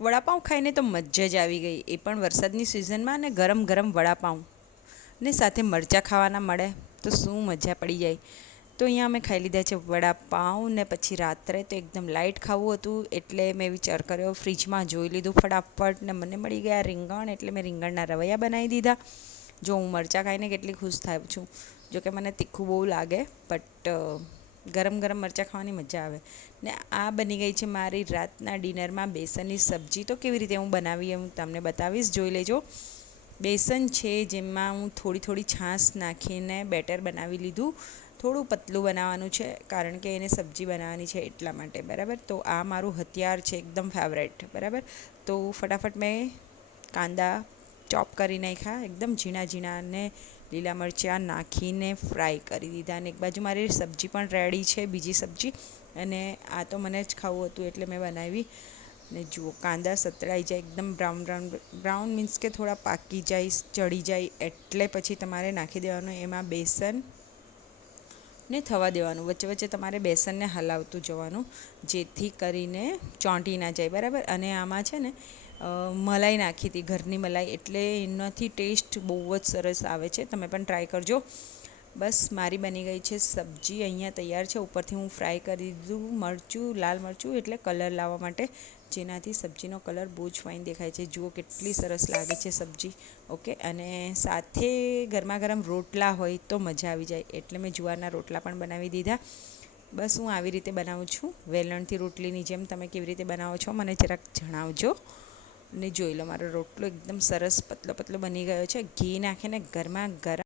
વડાપાઉં ખાઈને તો મજા જ આવી ગઈ, એ પણ વરસાદની સિઝનમાં ને ગરમ ગરમ વડાપાઉં ને સાથે મરચાં ખાવાના મળે તો શું મજા પડી જાય. તો અહીંયા અમે ખાઈ લીધા છે વડાપાઉં ને પછી રાત્રે તો એકદમ લાઇટ ખાવું હતું એટલે મેં વિચાર કર્યો ફ્રીજમાં જોઈ લીધું ફટાફટ ને મને મળી ગયા રીંગણ એટલે મેં રીંગણના રવૈયા બનાવી દીધા. જો હું મરચાં ખાઈને કેટલી ખુશ થાય છું, જોકે મને તીખું બહુ લાગે બટ ગરમ ગરમ મરચાં ખાવાની મજા આવે. ને આ બની ગઈ છે મારી રાતના ડિનરમાં બેસનની સબ્જી. તો કેવી રીતે હું બનાવી હું તમને બતાવીશ, જોઈ લેજો. બેસન છે જેમાં હું થોડી છાશ નાખીને બેટર બનાવી લીધું. થોડું પતલું બનાવવાનું છે કારણ કે એને સબ્જી બનાવવાની છે એટલા માટે, બરાબર. તો આ મારું હથિયાર છે એકદમ ફેવરેટ, બરાબર. તો ફટાફટ મેં કાંદા ચોપ કરી નાખ્યા એકદમ ઝીણા ઝીણા અને લીલા મરચાં નાખીને ફ્રાય કરી દીધા. અને એક બાજુ મારી સબ્જી પણ રેડી છે, બીજી સબ્જી. અને આ તો મને જ ખાવું હતું એટલે મેં બનાવી. ને જુઓ કાંદા સતળાઈ જાય એકદમ બ્રાઉન મીન્સ કે થોડા પાકી જાય, ચડી જાય એટલે પછી તમારે નાખી દેવાનું એમાં બેસન ને થવા દેવાનું. વચ્ચે વચ્ચે તમારે બેસનને હલાવતું જવાનું જેથી કરીને ચોંટી ના જાય, બરાબર. અને આમાં છે ને મલાઈ નાખી હતી, ઘરની મલાઈ, એટલે એનાથી ટેસ્ટ બહુ જ સરસ આવે છે. તમે પણ ટ્રાય કરજો. બસ મારી બની ગઈ છે સબ્જી, અહીંયા તૈયાર છે. ઉપરથી હું ફ્રાય કરી દીધું મરચું, લાલ મરચું એટલે કલર લાવવા માટે, જેનાથી સબ્જીનો કલર બહુ જ ફાઇન દેખાય છે. જુઓ કેટલી સરસ લાગે છે સબ્જી. ઓકે, અને સાથે ગરમા ગરમ રોટલા હોય તો મજા આવી જાય એટલે મેં જુવારના રોટલા પણ બનાવી દીધા. બસ હું આવી રીતે બનાવું છું, વેલણથી રોટલીની જેમ. તમે કેવી રીતે બનાવો છો મને જરાક જણાવજો. ને જોઈ લો મારો રોટલો એકદમ સરસ પતલો પતલો બની ગયો છે. ઘી નાખીને ગરમા ગરમ